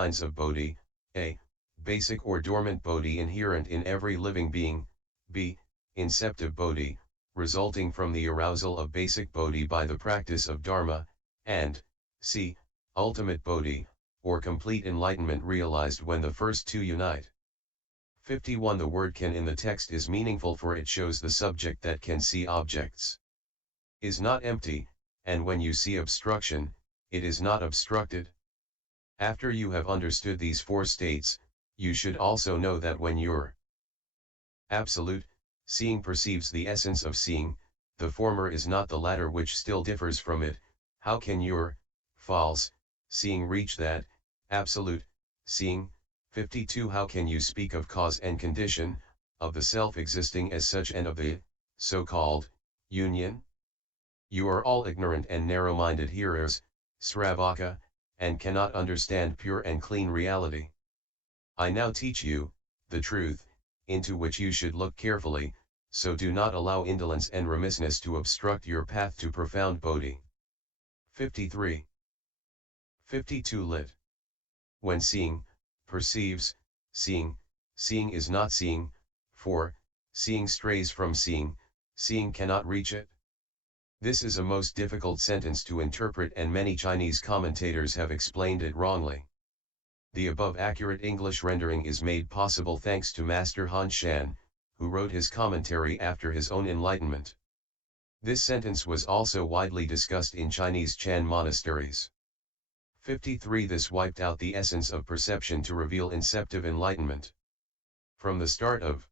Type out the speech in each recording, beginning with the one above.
kinds of bodhi: a. Basic or dormant bodhi inherent in every living being; b. Inceptive bodhi, resulting from the arousal of basic bodhi by the practice of dharma; and c. Ultimate bodhi, or complete enlightenment realized when the first two unite. 51. The word can in the text is meaningful, for it shows the subject that can see objects is not empty, and when you see obstruction, it is not obstructed. After you have understood these four states, you should also know that when your absolute seeing perceives the essence of seeing, the former is not the latter which still differs from it. How can your false seeing reach that absolute seeing? 52. How can you speak of cause and condition, of the self existing as such, and of the so-called union? You are all ignorant and narrow-minded hearers, Sravaka, and cannot understand pure and clean reality. I now teach you the truth, into which you should look carefully, so do not allow indolence and remissness to obstruct your path to profound bodhi. 53. 52 lit. When seeing perceives seeing, seeing is not seeing, for seeing strays from seeing, seeing cannot reach it. This is a most difficult sentence to interpret, and many Chinese commentators have explained it wrongly. The above accurate English rendering is made possible thanks to Master Han Shan, who wrote his commentary after his own enlightenment. This sentence was also widely discussed in Chinese Chan monasteries. 53. This wiped out the essence of perception to reveal inceptive enlightenment. From the start of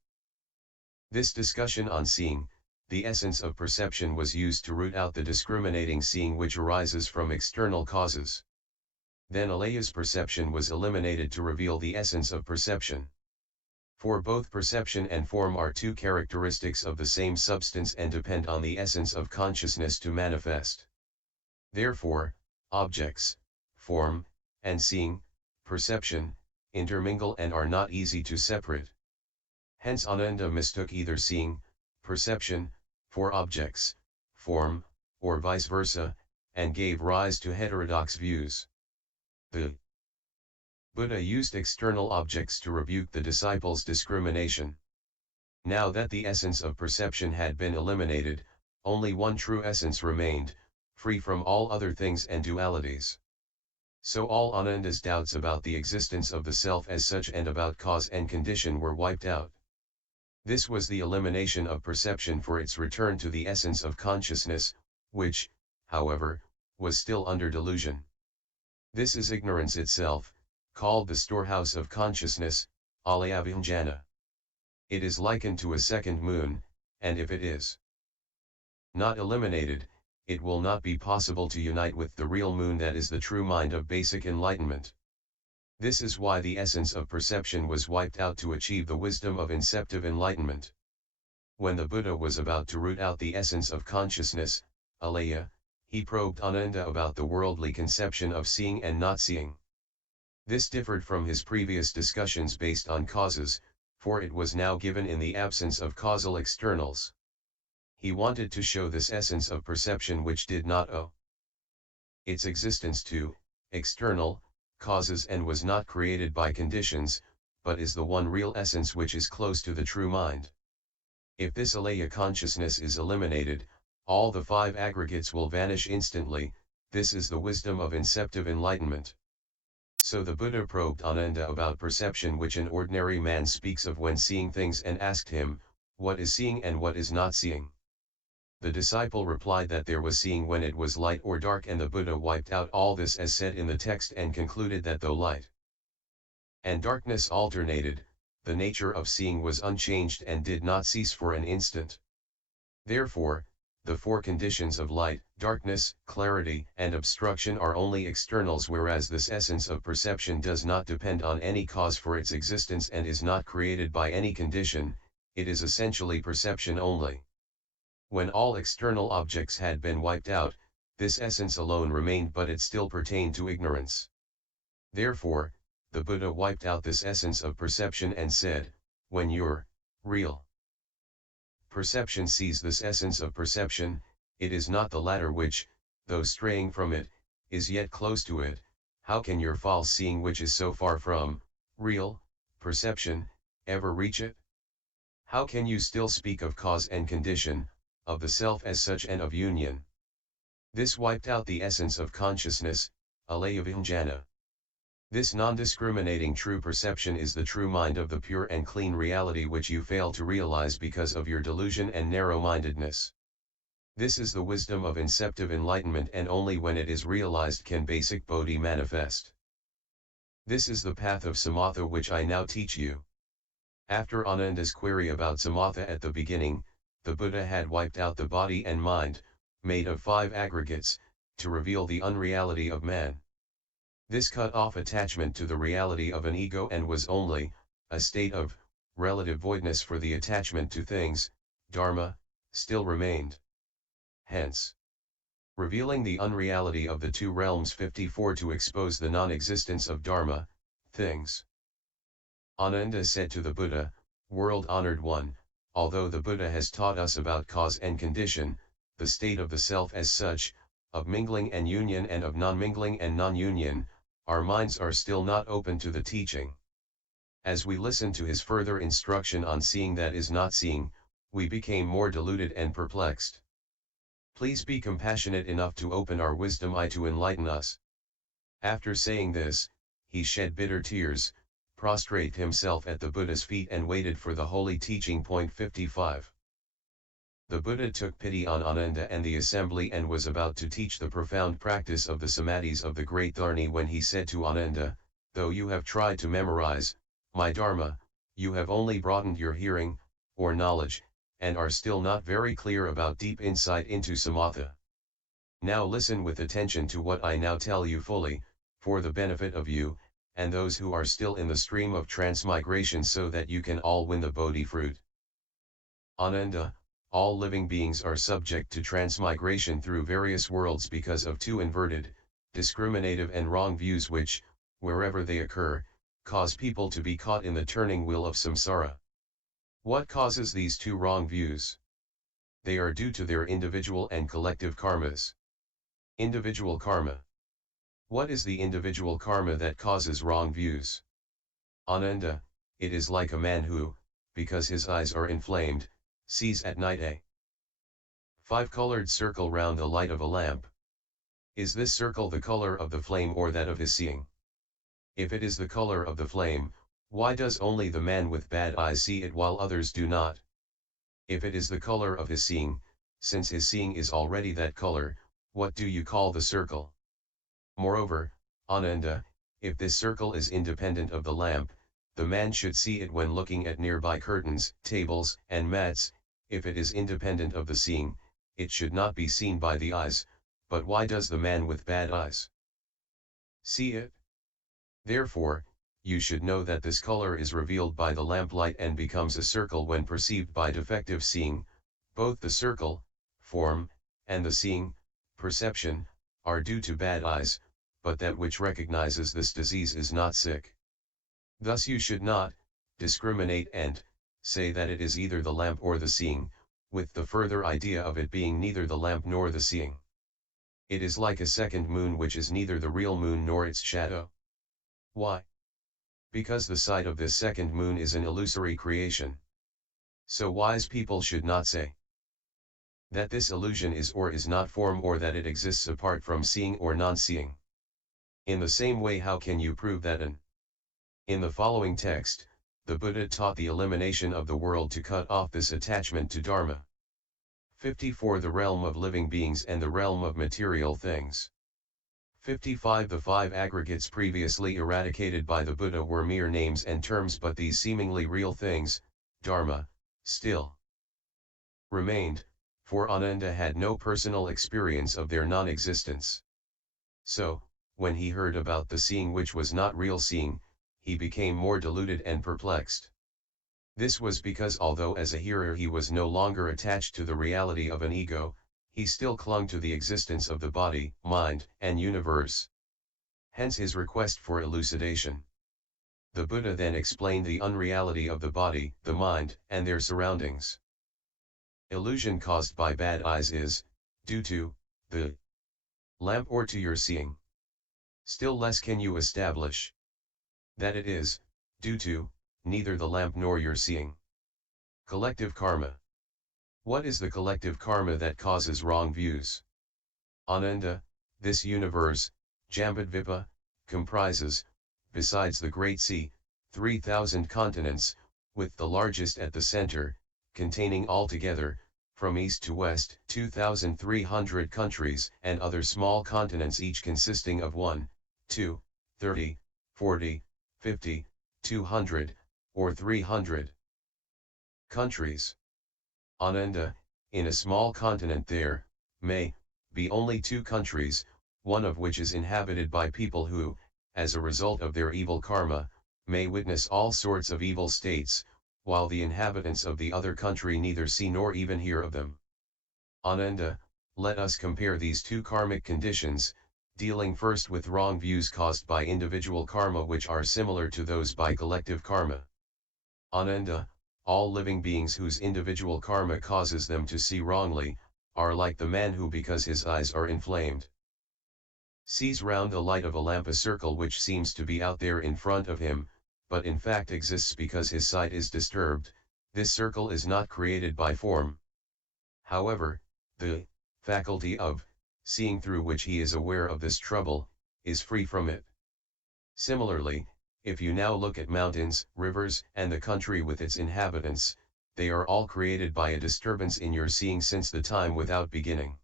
this discussion on seeing, the essence of perception was used to root out the discriminating seeing which arises from external causes. Then alaya's perception was eliminated to reveal the essence of perception. For both perception and form are two characteristics of the same substance and depend on the essence of consciousness to manifest. Therefore, objects, form, and seeing, perception, intermingle and are not easy to separate. Hence Ananda mistook either seeing, perception, for objects, form, or vice versa, and gave rise to heterodox views. The Buddha used external objects to rebuke the disciples' discrimination. Now that the essence of perception had been eliminated, only one true essence remained, free from all other things and dualities. So all Ananda's doubts about the existence of the self as such and about cause and condition were wiped out. This was the elimination of perception for its return to the essence of consciousness, which, however, was still under delusion. This is ignorance itself, called the storehouse of consciousness, alaya vijnana. It is likened to a second moon, and if it is not eliminated, it will not be possible to unite with the real moon that is the true mind of basic enlightenment. This is why the essence of perception was wiped out to achieve the wisdom of inceptive enlightenment. When the Buddha was about to root out the essence of consciousness, alaya, he probed Ananda about the worldly conception of seeing and not seeing. This differed from his previous discussions based on causes, for it was now given in the absence of causal externals. He wanted to show this essence of perception which did not owe its existence to external causes and was not created by conditions, but is the one real essence which is close to the true mind. If this alaya consciousness is eliminated, all the five aggregates will vanish instantly. This is the wisdom of inceptive enlightenment. So the Buddha probed Ananda about perception which an ordinary man speaks of when seeing things and asked him, what is seeing and what is not seeing? The disciple replied that there was seeing when it was light or dark, and the Buddha wiped out all this as said in the text and concluded that though light and darkness alternated, the nature of seeing was unchanged and did not cease for an instant. Therefore, the four conditions of light, darkness, clarity, and obstruction are only externals, whereas this essence of perception does not depend on any cause for its existence and is not created by any condition. It is essentially perception only. When all external objects had been wiped out, this essence alone remained, but it still pertained to ignorance. Therefore, the Buddha wiped out this essence of perception and said, when your real perception sees this essence of perception, it is not the latter which, though straying from it, is yet close to it. How can your false seeing, which is so far from real perception, ever reach it? How can you still speak of cause and condition, of the self as such and of union? This wiped out the essence of consciousness, alaya vijnana. This non-discriminating true perception is the true mind of the pure and clean reality which you fail to realize because of your delusion and narrow-mindedness. This is the wisdom of inceptive enlightenment, and only when it is realized can basic bodhi manifest. This is the path of samatha which I now teach you. After Ananda's query about samatha at the beginning, the Buddha had wiped out the body and mind, made of 5 aggregates, to reveal the unreality of man. This cut off attachment to the reality of an ego and was only a state of relative voidness, for the attachment to things, dharma, still remained. Hence, revealing the unreality of the 2 realms 54 to expose the non-existence of dharma, things. Ananda said to the Buddha, world-honored one, although the Buddha has taught us about cause and condition, the state of the self as such, of mingling and union and of non-mingling and non-union, our minds are still not open to the teaching. As we listened to his further instruction on seeing that is not seeing, we became more deluded and perplexed. Please be compassionate enough to open our wisdom eye to enlighten us. After saying this, he shed bitter tears, prostrate himself at the Buddha's feet and waited for the holy teaching. 55. The Buddha took pity on Ananda and the assembly and was about to teach the profound practice of the samadhis of the great Dharani when he said to Ananda, though you have tried to memorize my Dharma, you have only broadened your hearing, or knowledge, and are still not very clear about deep insight into samatha. Now listen with attention to what I now tell you fully, for the benefit of you, and those who are still in the stream of transmigration, so that you can all win the Bodhi fruit. Ananda, all living beings are subject to transmigration through various worlds because of 2 inverted, discriminative and wrong views which, wherever they occur, cause people to be caught in the turning wheel of samsara. What causes these 2 wrong views? They are due to their individual and collective karmas. Individual karma. What is the individual karma that causes wrong views? Ananda, it is like a man who, because his eyes are inflamed, sees at night a 5-colored circle round the light of a lamp. Is this circle the color of the flame or that of his seeing? If it is the color of the flame, why does only the man with bad eyes see it while others do not? If it is the color of his seeing, since his seeing is already that color, what do you call the circle? Moreover, Ananda, if this circle is independent of the lamp, the man should see it when looking at nearby curtains, tables, and mats. If it is independent of the seeing, it should not be seen by the eyes, but why does the man with bad eyes see it? Therefore, you should know that this color is revealed by the lamplight and becomes a circle when perceived by defective seeing. Both the circle, form, and the seeing, perception, are due to bad eyes, but that which recognizes this disease is not sick. Thus you should not discriminate and say that it is either the lamp or the seeing, with the further idea of it being neither the lamp nor the seeing. It is like a second moon which is neither the real moon nor its shadow. Why? Because the sight of this second moon is an illusory creation. So wise people should not say that this illusion is or is not form, or that it exists apart from seeing or non-seeing. In the same way, how can you prove that In the following text, the Buddha taught the elimination of the world to cut off this attachment to Dharma. 54. The realm of living beings and the realm of material things. 55. The 5 aggregates previously eradicated by the Buddha were mere names and terms, but these seemingly real things, Dharma, still remained, for Ananda had no personal experience of their non-existence. So, when he heard about the seeing which was not real seeing, he became more deluded and perplexed. This was because although as a hearer he was no longer attached to the reality of an ego, he still clung to the existence of the body, mind, and universe. Hence his request for elucidation. The Buddha then explained the unreality of the body, the mind, and their surroundings. Illusion caused by bad eyes is due to the lamp or to your seeing. Still less can you establish that it is due to neither the lamp nor your seeing. Collective karma. What is the collective karma that causes wrong views? Ananda, this universe, Jambudvipa, comprises, besides the Great Sea, 3,000 continents, with the largest at the center, containing altogether, from east to west, 2,300 countries and other small continents, each consisting of 1, 2, 30, 40, 50, 200, or 300 countries. Ananda, in a small continent there, may be only 2 countries, one of which is inhabited by people who, as a result of their evil karma, may witness all sorts of evil states, while the inhabitants of the other country neither see nor even hear of them. Ananda, let us compare these 2 karmic conditions, dealing first with wrong views caused by individual karma which are similar to those by collective karma. Ananda, all living beings whose individual karma causes them to see wrongly, are like the man who, because his eyes are inflamed, sees round the light of a lamp a circle which seems to be out there in front of him, but in fact exists because his sight is disturbed. This circle is not created by form. However, the faculty of seeing through which he is aware of this trouble, is free from it. Similarly, if you now look at mountains, rivers, and the country with its inhabitants, they are all created by a disturbance in your seeing since the time without beginning.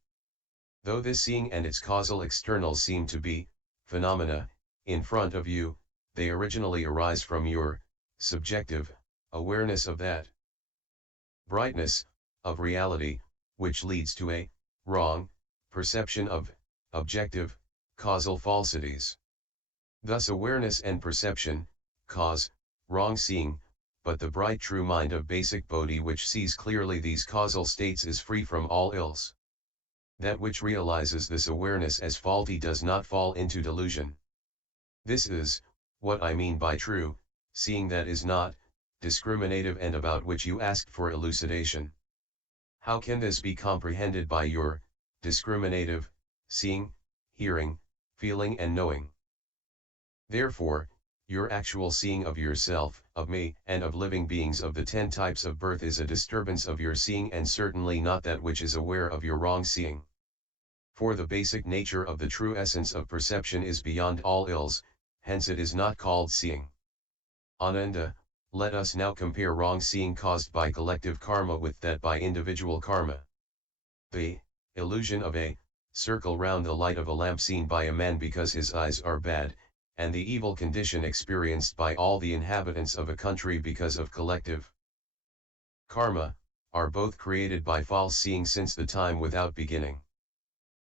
Though this seeing and its causal externals seem to be phenomena in front of you, they originally arise from your subjective awareness of that brightness of reality, which leads to a wrong perception of objective causal falsities. Thus awareness and perception cause wrong seeing, but the bright true mind of basic Bodhi which sees clearly these causal states is free from all ills. That which realizes this awareness as faulty does not fall into delusion. This is what I mean by true seeing, that is not discriminative, and about which you asked for elucidation. How can this be comprehended by your discriminative seeing, hearing, feeling and knowing? Therefore, your actual seeing of yourself, of me, and of living beings of the 10 types of birth is a disturbance of your seeing, and certainly not that which is aware of your wrong seeing. For the basic nature of the true essence of perception is beyond all ills, hence it is not called seeing. Ananda, let us now compare wrong seeing caused by collective karma with that by individual karma. The illusion of a circle round the light of a lamp seen by a man because his eyes are bad, and the evil condition experienced by all the inhabitants of a country because of collective karma, are both created by false seeing since the time without beginning.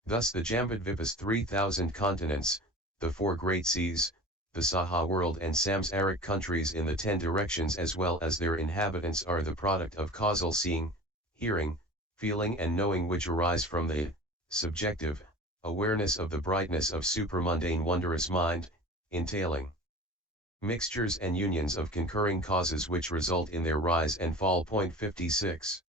Thus the Jambudvipa's 3,000 continents, the 4 great seas, the Saha world and samsaric countries in the 10 directions as well as their inhabitants are the product of causal seeing, hearing, feeling and knowing which arise from the subjective awareness of the brightness of supramundane wondrous mind, entailing mixtures and unions of concurring causes which result in their rise and fall. 56.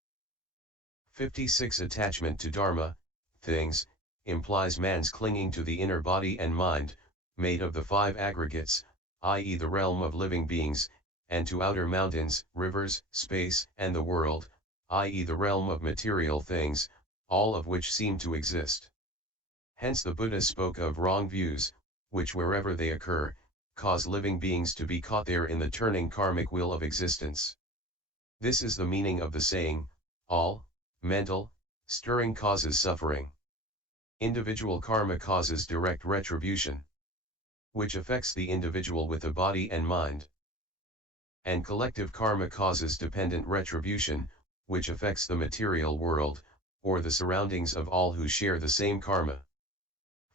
56. Attachment to dharma, things, implies man's clinging to the inner body and mind, made of the 5 aggregates, i.e. the realm of living beings, and to outer mountains, rivers, space, and the world, i.e. the realm of material things, all of which seem to exist. Hence the Buddha spoke of wrong views, which wherever they occur, cause living beings to be caught there in the turning karmic wheel of existence. This is the meaning of the saying, all mental stirring causes suffering. Individual karma causes direct retribution, which affects the individual with the body and mind. And collective karma causes dependent retribution, which affects the material world, or the surroundings of all who share the same karma.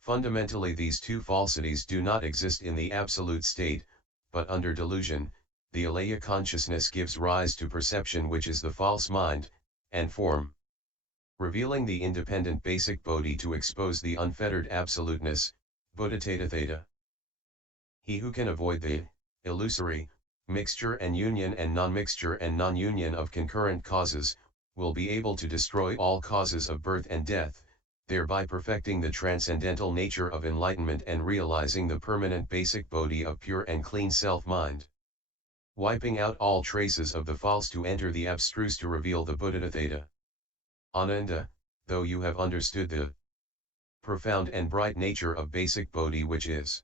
Fundamentally these 2 falsities do not exist in the absolute state, but under delusion, the alaya consciousness gives rise to perception which is the false mind, and form. Revealing the independent basic Bodhi to expose the unfettered absoluteness, Buddhatattva Theta. He who can avoid the illusory mixture and non-mixture and non-union of concurrent causes, will be able to destroy all causes of birth and death, thereby perfecting the transcendental nature of enlightenment and realizing the permanent basic bodhi of pure and clean self-mind. Wiping out all traces of the false to enter the abstruse to reveal the Buddhadvaita. Ananda, though you have understood the profound and bright nature of basic bodhi, which is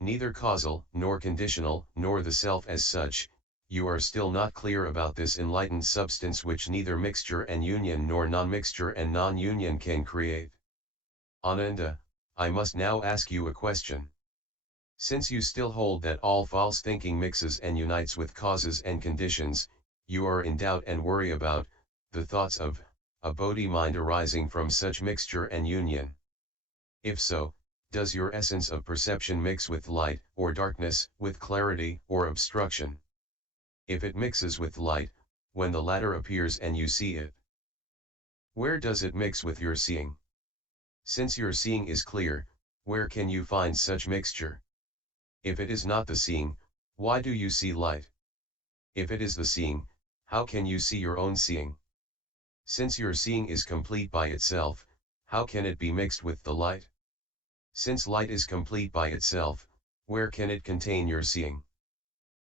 neither causal, nor conditional, nor the self as such, you are still not clear about this enlightened substance which neither mixture and union nor non-mixture and non-union can create. Ananda, I must now ask you a question. Since you still hold that all false thinking mixes and unites with causes and conditions, you are in doubt and worry about the thoughts of a bodhi mind arising from such mixture and union. If so, does your essence of perception mix with light or darkness, with clarity or obstruction? If it mixes with light, when the latter appears and you see it, where does it mix with your seeing? Since your seeing is clear, where can you find such mixture? If it is not the seeing, why do you see light? If it is the seeing, how can you see your own seeing? Since your seeing is complete by itself, how can it be mixed with the light? Since light is complete by itself, where can it contain your seeing?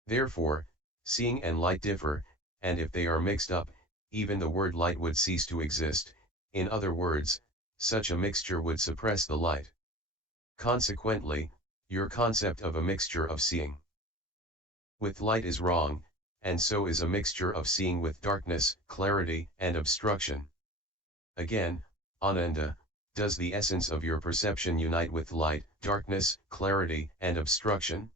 Therefore, seeing and light differ, and if they are mixed up, even the word light would cease to exist. In other words, such a mixture would suppress the light. Consequently, your concept of a mixture of seeing with light is wrong, and so is a mixture of seeing with darkness, clarity, and obstruction. Again, Ananda, does the essence of your perception unite with light, darkness, clarity, and obstruction?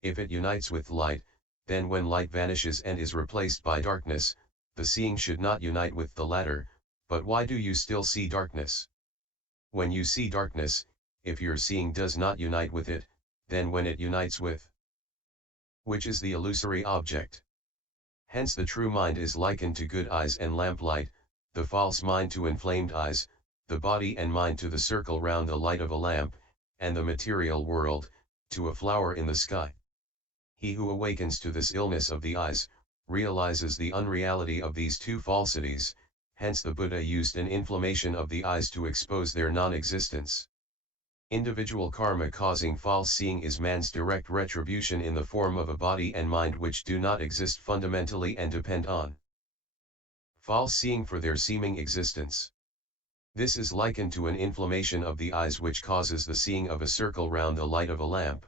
If it unites with light, then when light vanishes and is replaced by darkness, the seeing should not unite with the latter. But why do you still see darkness? When you see darkness, if your seeing does not unite with it, then when it unites with which is the illusory object. Hence the true mind is likened to good eyes and lamplight, the false mind to inflamed eyes, the body and mind to the circle round the light of a lamp, and the material world, to a flower in the sky. He who awakens to this illness of the eyes, realizes the unreality of these two falsities, hence the Buddha used an inflammation of the eyes to expose their non-existence. Individual karma causing false seeing is man's direct retribution in the form of a body and mind which do not exist fundamentally and depend on false seeing for their seeming existence. This is likened to an inflammation of the eyes which causes the seeing of a circle round the light of a lamp.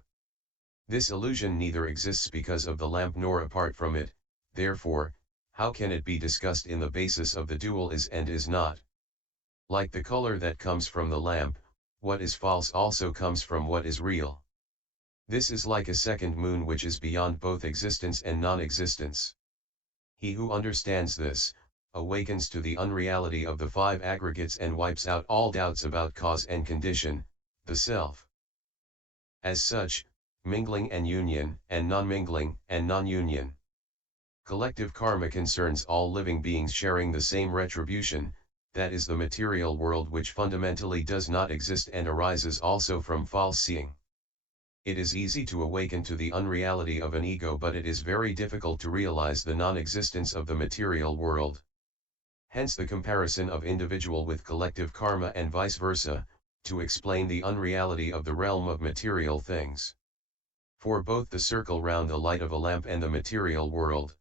This illusion neither exists because of the lamp nor apart from it, therefore, how can it be discussed in the basis of the dual is and is not? Like the color that comes from the lamp, what is false also comes from what is real. This is like a second moon which is beyond both existence and non-existence. He who understands this, awakens to the unreality of the five aggregates and wipes out all doubts about cause and condition, the self. As such, mingling and union, and non-mingling, and non-union. Collective karma concerns all living beings sharing the same retribution, that is the material world which fundamentally does not exist and arises also from false seeing. It is easy to awaken to the unreality of an ego, but it is very difficult to realize the non-existence of the material world. Hence the comparison of individual with collective karma and vice versa, to explain the unreality of the realm of material things. For both the circle round the light of a lamp and the material world